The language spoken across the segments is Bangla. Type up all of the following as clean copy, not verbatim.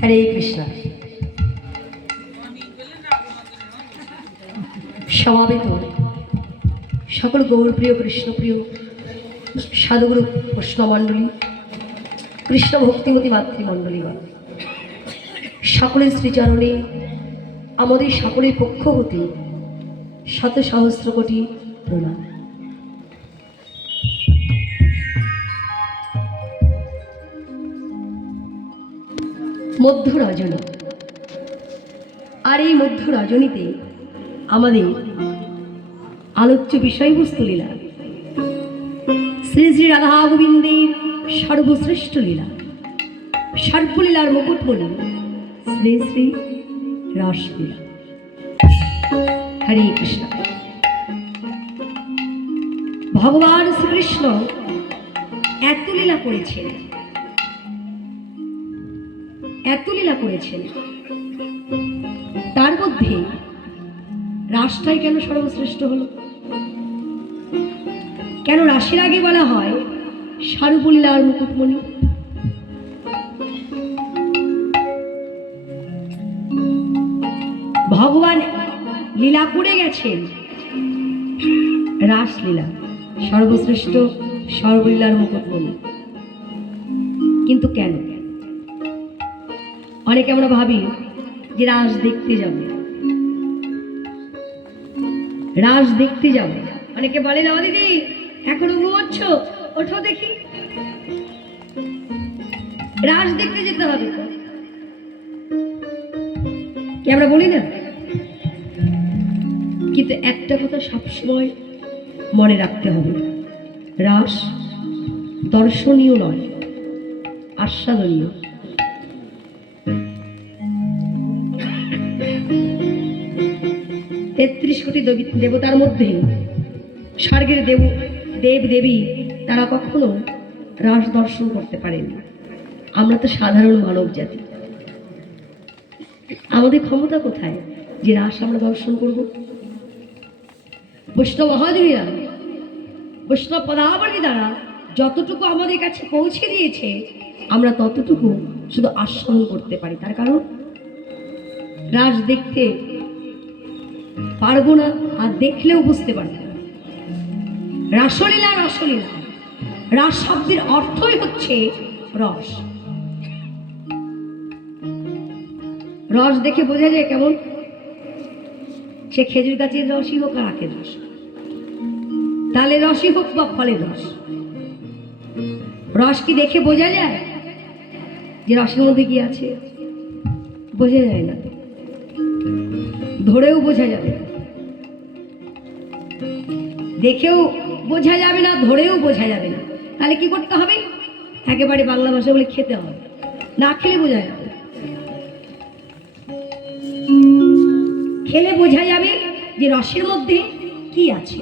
হরে কৃষ্ণ। সমাবেত সকল গৌরপ্রিয় কৃষ্ণপ্রিয় সাধুগুরু বৈষ্ণবমণ্ডলী, কৃষ্ণ ভক্তিমতী মাতৃমণ্ডলীগণ, সকলের শ্রীচরণে আমাদের সকলের পক্ষ হতে শত সহস্র কোটি প্রণাম। মধ্য রজনী, আর এই মধ্য রজনীতে আমাদের আলোচ্য বিষয়বস্তু লীলা শ্রী শ্রী রাধা গোবিন্দের সর্বশ্রেষ্ঠ লীলা, সর্বলীলার মুকুটমণি শ্রী শ্রী রাসলীলা। হরে কৃষ্ণ। ভগবান শ্রীকৃষ্ণ এত লীলা করেছেন, এত লীলা করেছেন, তার মধ্যে রাসটাই কেন সর্বশ্রেষ্ঠ হলো? কেন রাসের আগে বলা হয় সর্বলীলার মুকুটমণি? ভগবান লীলা করে গেছেন, রাসলীলা সর্বশ্রেষ্ঠ, সর্বলীলার মুকুটমণি। কিন্তু কেন? অনেকে আমরা ভাবি যে রাস দেখতে যাবে, রাস দেখতে যাবে। অনেকে বলে না, দিদি এখনো ঘুমোচ্ছ, ওঠো দেখি, রাস দেখতে যেতে হবে। কি আমরা বলি না? কিন্তু একটা কথা সবসময় মনে রাখতে হবে, রাস দর্শনীয় নয়, আস্বাদনীয়। তেত্রিশ কোটি দেবতার মধ্যে স্বর্গের দেব দেবী তারা কখনো রাস দর্শন করতে পারেনি। আমরা তো সাধারণ মানব জাতি, আমাদের ক্ষমতা কোথায় যে রাস আমরা দর্শন করব? বৈষ্ণব মহাজনীরা বৈষ্ণব পদাবলী দ্বারা যতটুকু আমাদের কাছে পৌঁছে দিয়েছে, আমরা ততটুকু শুধু আস্বাদন করতে পারি। তার কারণ রাস দেখতে পারবো না, আর দেখলেও বুঝতে পারবো না। রাসলীলা, রসলীলা, রাস শব্দের অর্থই হচ্ছে রস। রস দেখে বোঝা যায় কেমন, সে খেজুর গাছের রসই হোক আর আখের রস, তালের রসই হোক বা ফলের রস। রস কি দেখে বোঝা যায় যে রসের মধ্যে কি আছে? বোঝা যায় না, ধরেও বোঝা যাবে, দেখেও বোঝা যাবে না, ধরেও বোঝা যাবে না। তাহলে কি করতে হবে? একেবারে বাংলা ভাষা বলে খেতে হবে, না খেলে বোঝা যাবে। খেলে বোঝা যাবে যে রসের মধ্যে কি আছে।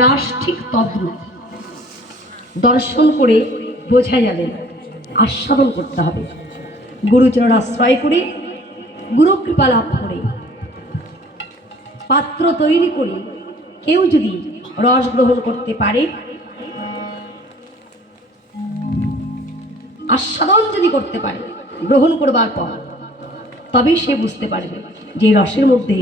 রাস ঠিক তদ্রূপ, দর্শন করে বোঝা যাবে না, আস্বাদন করতে হবে। গুরুচরণ আশ্রয় করে, গুরু কৃপা লাভ করে, পাত্র তৈরি করে কেউ যদি রস গ্রহণ করতে পারে, আস্বাদন যদি করতে পারে গ্রহণ করবার পর, তবেই সে বুঝতে পারবে যে রসের মধ্যে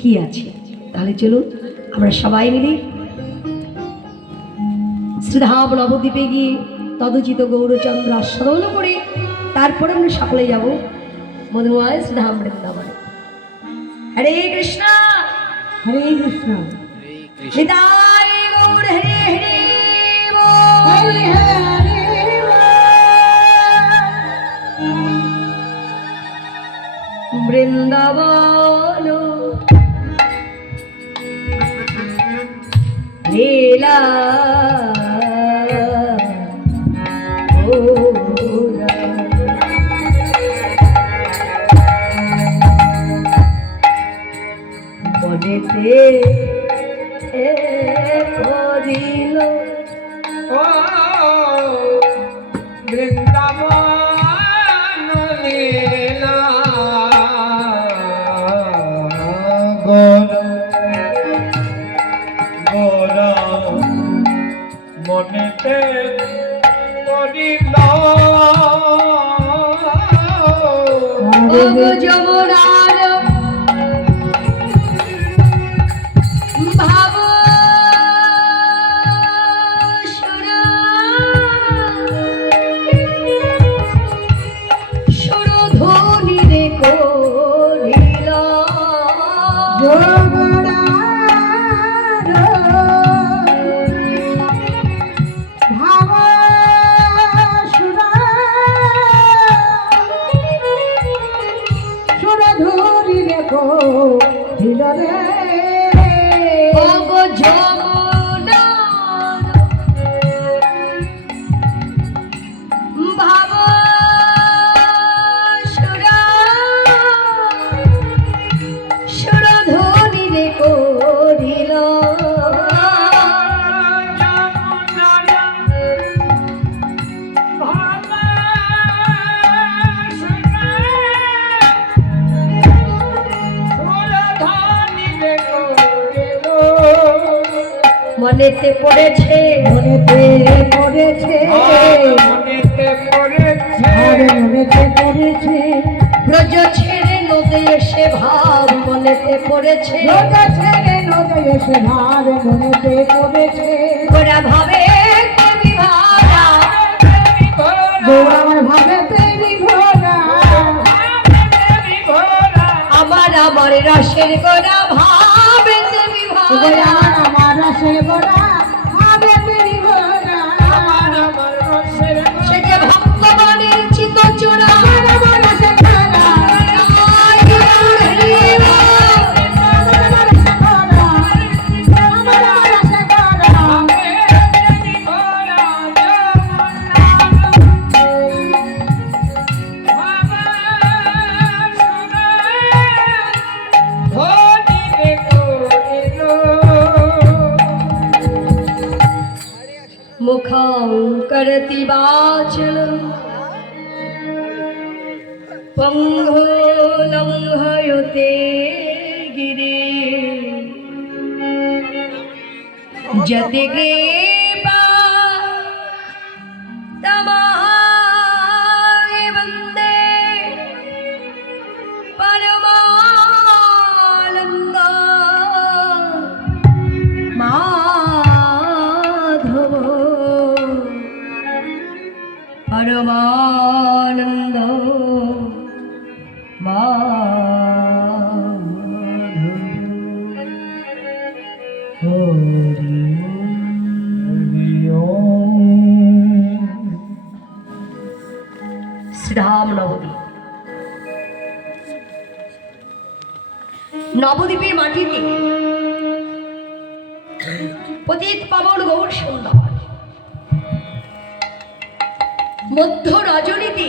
কি আছে। তাহলে চলুন আমরা সবাই মিলে শ্রীধাম নবদ্বীপে গিয়ে তদোচিত গৌরচন্দ্র আস্বাদন করে তারপরে আমরা সকলে যাব মধুময় শ্রীধাম বৃন্দাবনে। হরে কৃষ্ণ, হরে কৃষ্ণ, নিতাই গৌর হরে হরে হরে হরে বৃন্দাবন লীলা মনেতে করিল বৃন্দাবন লীলা গৌর গৌর মনেতে করিল ওগো যমুনার ভাব সুরা সুরধ্বনি রে করিল ওগো যমুনার ভাব সুরা সুরধ্বনি রে করিল মনেতে পড়েছে মনেতে পড়েছে ব্রজ ছেড়ে নদে এসে ভাব মনেতে পড়েছে ছেড়ে নদে এসে ভাব মনেতে পড়েছে ওরা ভাবে তুমি ভাড়া আমার ভাবে তেরি ঘোরা আমার আমার রসের গোড়া ভাবে তুমি ভাড়া আমার রসের গোড়া ভাবে তেরি ঘোরা সে যে ভক্তগণের চিত চূড়া मुखं करति वाचलं पङ्गुलङ्घयते गिरिं जति ग्रीवा तमाहि वन्दे परमानन्दा माधव परमानन्द শ্রীধাম নবদ্বীপ নবদ্বীপের মাটিতে পতিত পাবন গৌর সুন্দর মধ্য রজনীতে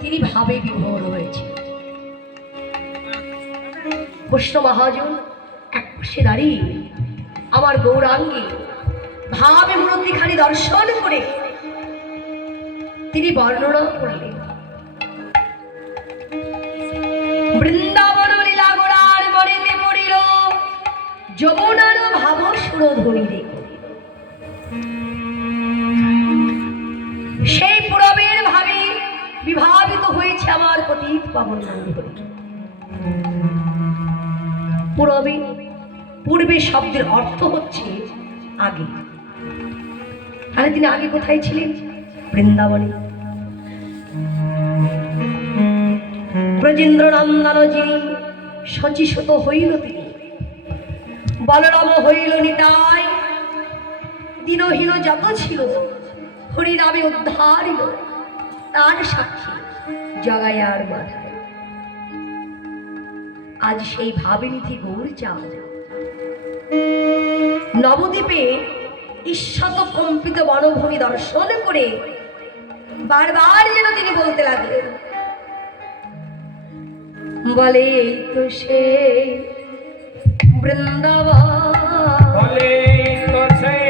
তিনি ভাবে বিভোর হয়েছে। কৃষ্ণ মহাজন এক পাশে দাঁড়িয়ে আমার গৌরাঙ্গে ভাবে মূর্তিখানি দর্শন করে তিনি বর্ণনা করলেন বৃন্দাবন লীলা গোড়ার মনেতে পড়িল যমুনার ভাব সুরধ্বনি রে সেই পুরবের ভাবে বিভাবিত হয়েছে আমার পতিত পাবন নগরী। পুরবে পূর্বে শব্দের অর্থ হচ্ছে আগে, তাহলে তিনি আগে কোথায় ছিলেন? বৃন্দাবনে। ব্রজেন্দ্র নন্দন যিনি শচীসুত হইল তিনি, বলরাম হইল নিতাই, দিনহীন যত ছিল হরিনামে উদ্ধারিল তার সাক্ষী জগায়ার মাথায়। আজ সেই ভাবিনীতি গৌর চাও নবদ্বীপে ঈষৎ কম্পিত বনভূমি দর্শন করে বারবার যেন তিনি বলতে লাগলেন, বলে তো সে বৃন্দাবন, বলে তো সেই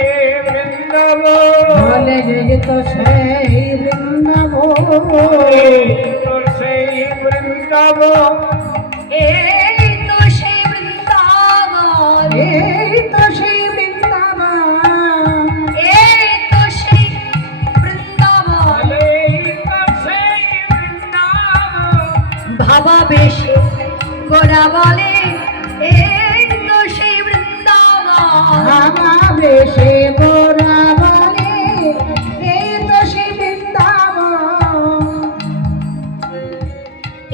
বৃন্দাবন, বলে তো সেই বৃন্দাবন, তো সেই বৃন্দাবন, এই তো সেই বৃন্দাবন, এই তো সেই বৃন্দাবন, এই তো সেই বৃন্দাবন। বলে তো সেই বৃন্দাবন, ভাবা বেশে গোরা বলে এই তো সেই বৃন্দাবন। ভাবাবেশে গোরা বলে এই তো সে বৃন্দাবন।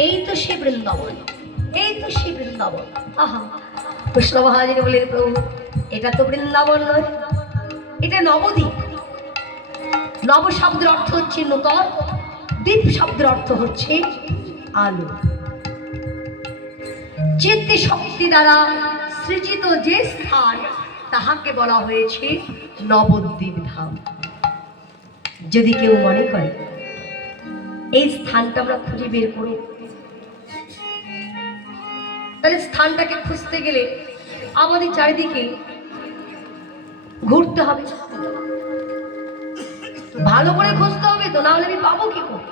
এই তো সে বৃন্দাবন, এই তো সে বৃন্দাবন। আহা, কৃষ্ণ মহারাজ বলেন প্রভু এটা তো বৃন্দাবন নয়, এটা নবদ্বীপ। নব শব্দের অর্থ হচ্ছে নূতন, দ্বীপ শব্দের অর্থ হচ্ছে আলো। চিত্ত শক্তি দ্বারা সৃজিত যে স্থান তাহাকে বলা হয়েছে নবদ্বীপ ধাম। যদি কেউ মনে করে এই স্থানটা আমরা খুঁজে বের করব, তাহলে স্থানটাকে খুঁজতে গেলে আমাদের চারিদিকে ঘুরতে হবে, ভালো করে খুঁজতে হবে, তো না হলে আমি পাবো কি করে?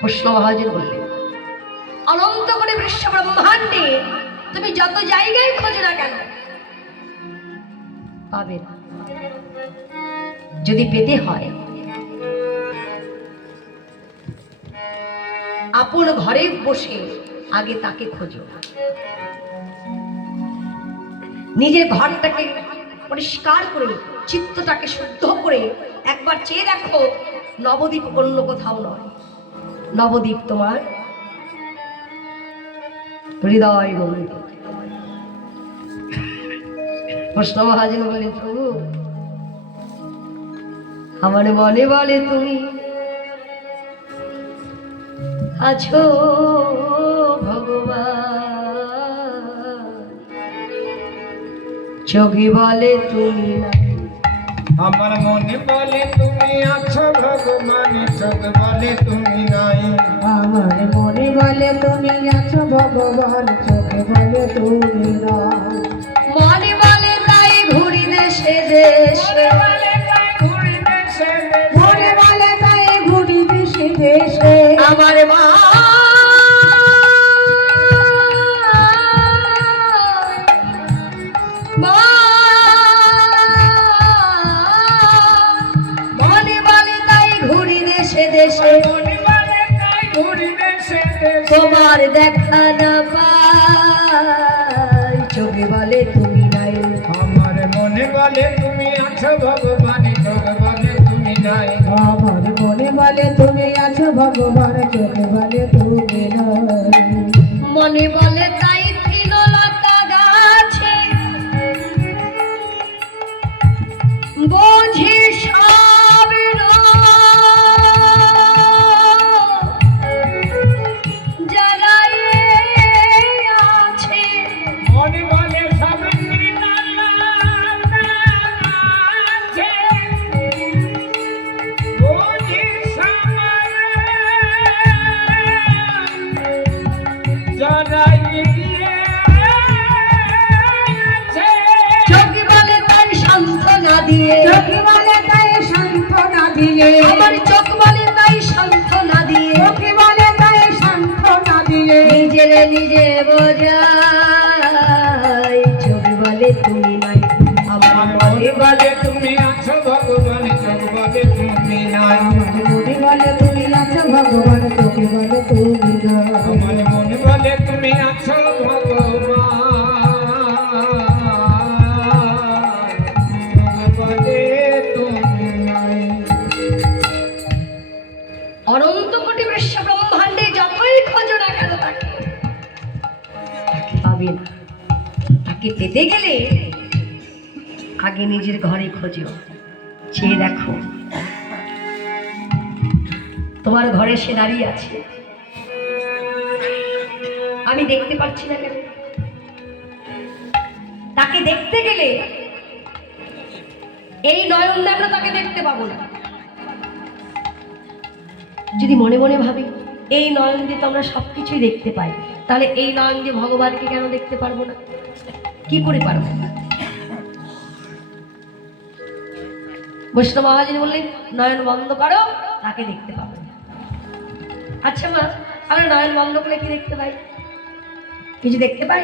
কৃষ্ণ মহারাজ বললেন অনন্ত করে বিশ্ব ব্রহ্মাণ্ডে তুমি যত জায়গায় খোঁজো না কেন পাবে না। যদি পেতে হয় আপন ঘরে বসে আগে তাকে খোঁজো, নিজের ঘরটাকে পরিষ্কার করে চিত্তটাকে শুদ্ধ করে একবার চেয়ে দেখো, নবদ্বীপ অন্য কোথাও নয়, নবদ্বীপ তোমার হৃদয় মন্দির। কৃষ্ণ মহারাজ বলে প্রভু আমার মনে বলে তুমি আছো ভগবান, চোখে বলে তুমি না। আমার মনে বলে তুমি আছো ভগবান, চোখ বলে তুমি নাই। আমার মনে বলে তুমি আছো ভগবান, চোখে বলে তুমি নয়। মনে বলে তাই ঘুরি দেশে দেশে, মনে বলে তাই ঘুরি দেশে দেশে। আমার মা মনে বলে তাই ঘুরি দেশে দেশে, তোমার দেখা না পাই, চোখে বলে তুমি নাই। আমার মনে বলে তুমি আছো ভগবান, চোখ বলে তুমি নাই। আমার মনে বলে তুমি আছো ভগবান, চোখে বলে তুমি নয়। মনে বলে তাই তৃণলতা গাছে বোঝে সব জায়গায় আছে। মনে বলে সব চোখে বলে তাই সান্ত্বনা দিয়ে, চোখে বলে তাই সান্ত্বনা দিয়ে। আমার চোখ বলে তাই সান্ত্বনা দিয়ে, চোখে বলে তাই সান্ত্বনা দিয়ে। নিজের নিজে বোঝাই, চোখে বলে তুমি নাই। আমার মনে বলে তুমি আছো ভগবান, চোখ বলে তুমি নাই। আমার মনে বলে তুমি আছো ভগবান, চোখে বলে তুমি নয়। আমার মনে বলে তুমি আছো ভগবান, বলে তুমি নাই। অনন্ত কোটি বিশ্ব ব্রহ্মাণ্ডে যতই খোঁজো না কেন তাকে পাবে না। তাকে পেতে গেলে আগে নিজের ঘরে খোঁজো, চেয়ে দেখো তোমার ঘরে সে দাঁড়িয়ে আছে, আমি দেখতে পাচ্ছি না কেন? তাকে দেখতে গেলে এই নয়ন দিয়ে আমরা তাকে দেখতে পাবো না। যদি মনে মনে ভাবি এই নয়ন দিয়ে তো আমরা সবকিছুই দেখতে পাই, তাহলে এই নয়ন দিয়ে ভগবানকে কেন দেখতে পারবো না? কি করে পারবো? বৈষ্ণব মহারাজ বললেন নয়ন বন্ধ করো, তাকে দেখতে পাবো না। আচ্ছা মা, আমরা নয়ন বন্ধ করলে কি দেখতে পাই? কিছু দেখতে পাই?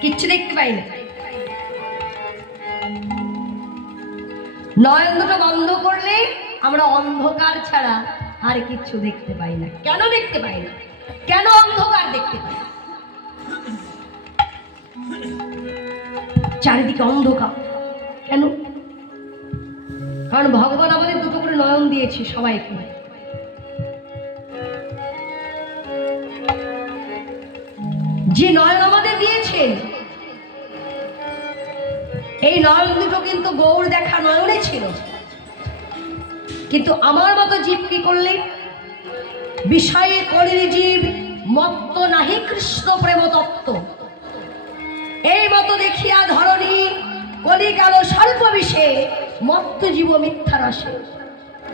কিচ্ছু দেখতে পাই না। নয়ন দুটো বন্ধ করলে আমরা অন্ধকার ছাড়া আর কিচ্ছু দেখতে পাই না। কেন দেখতে পাই না? কেন অন্ধকার দেখতে পাই? চারিদিকে অন্ধকার কেন? কারণ ভগবান আমাদের দুটো করে নয়ন দিয়েছে সবাইকে। যে নয়ন আমাদের দিয়েছেন, এই নয়ন দুটো কিন্তু গৌর দেখা নয়নে ছিল। কিন্তু আমার মতো জীব কি করলে? বিষয়ে কলির জীব মত্ত নাহি কৃষ্ণ প্রেম তত্ত্ব, এই মতো দেখিয়া ধরণী কলিকাল স্বল্প বিষে মত্ত জীব মিথ্যা রসে,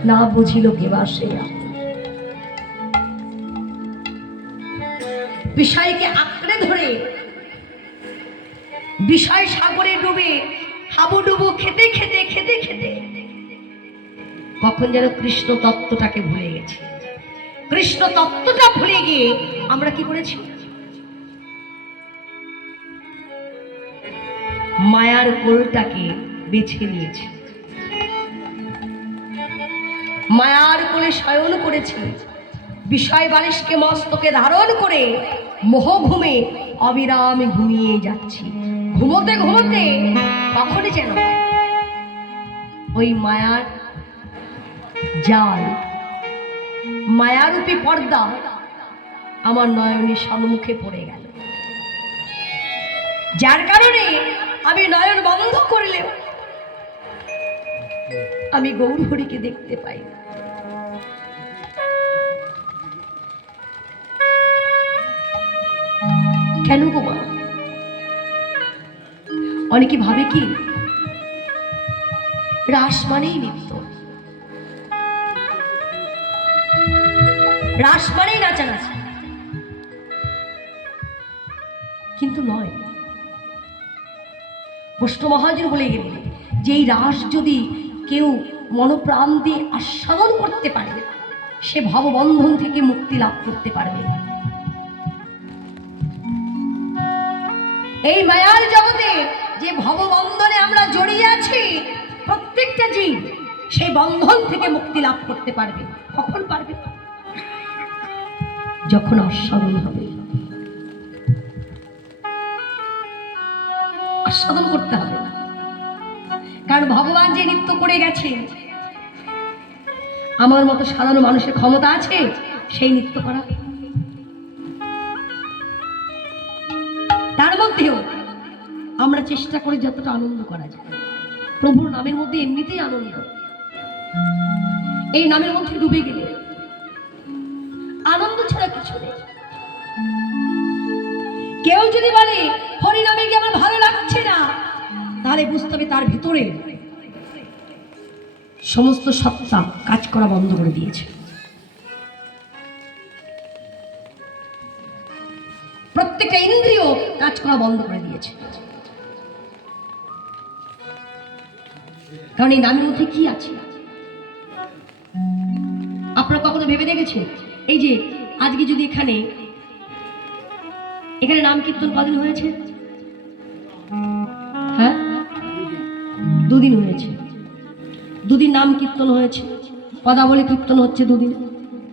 না বুঝিল কে বাসে। বিষয়কে আঁকড়ে ধরে বিষয় সাগরে ডুবে হাবুডুবু খেতে খেতে খেতে খেতে কখন যেন কৃষ্ণ তত্ত্বটাকে ভুলে গেছে। কৃষ্ণ তত্ত্বটা ভুলে গিয়ে আমরা কি করেছি? মায়ার কোলটাকে বেছে নিয়েছি, মায়ার কোলে শয়ন করেছি, বিষয় বালিশকে মস্তকে ধারণ করে মোহ ঘুমে অবিরাম ঘুমিয়ে যাচ্ছি। ঘুমোতে ঘুমোতে কখনই যেন ওই মায়ার জাল, মায়ারূপী পর্দা আমার নয়নের সম্মুখে পড়ে গেল, যার কারণে আমি নয়ন বন্ধ করলেও আমি গৌরহরিকে দেখতে পাই না। কেন গো মা? অনেকে ভাবে কি রাস মানেই নৃত্য, রাস মানেই নাচানাচি, কিন্তু নয়। বৈষ্ণব মহাজন বলে গেলেন যে এই রাস যদি কেউ মনপ্রাণ দিয়ে আস্বাদন করতে পারে, সে ভববন্ধন থেকে মুক্তি লাভ করতে পারবে। এই মায়ার জগতে যে ভববন্ধনে আমরা জড়িয়ে আছি, প্রত্যেকটা জীব সেই বন্ধন থেকে মুক্তি লাভ করতে পারবে। কখন পারবে? যখন আস্বাদন হবে। আস্বাদন করতে হবে, কারণ ভগবান যে নৃত্য করে গেছে, আমার মতো সাধারণ মানুষের ক্ষমতা আছে সেই নৃত্য করা? তার মধ্যেও আমরা চেষ্টা করি যতটা আনন্দ করা যায়। প্রভুর নামের মধ্যে এমনিতেই আনন্দ, এই নামের মধ্যে ডুবে গেলে আনন্দ ছাড়া কিছু নেই। কেউ যদি বলে হরি নামে কি আমার ভালো লাগছে না, তাহলে বুঝতে হবে তার ভিতরে সমস্ত সত্তা কাজ করা বন্ধ করে দিয়েছে। প্রত্যেকটা ইন্দ্রিয় কাজ করা বন্ধ করে দিয়েছে। কারণ এই নামের মধ্যে কি আছে? আপনারা কখনো ভেবে দেখেছেন? এই যে আজকে যদি এখানে নাম কীর্তন কদিন হয়েছে? হ্যাঁ, 2 দিন হয়েছে। 2 দিন নাম কীর্তন হয়েছে, পদাবলী কীর্তন হচ্ছে 2 দিন।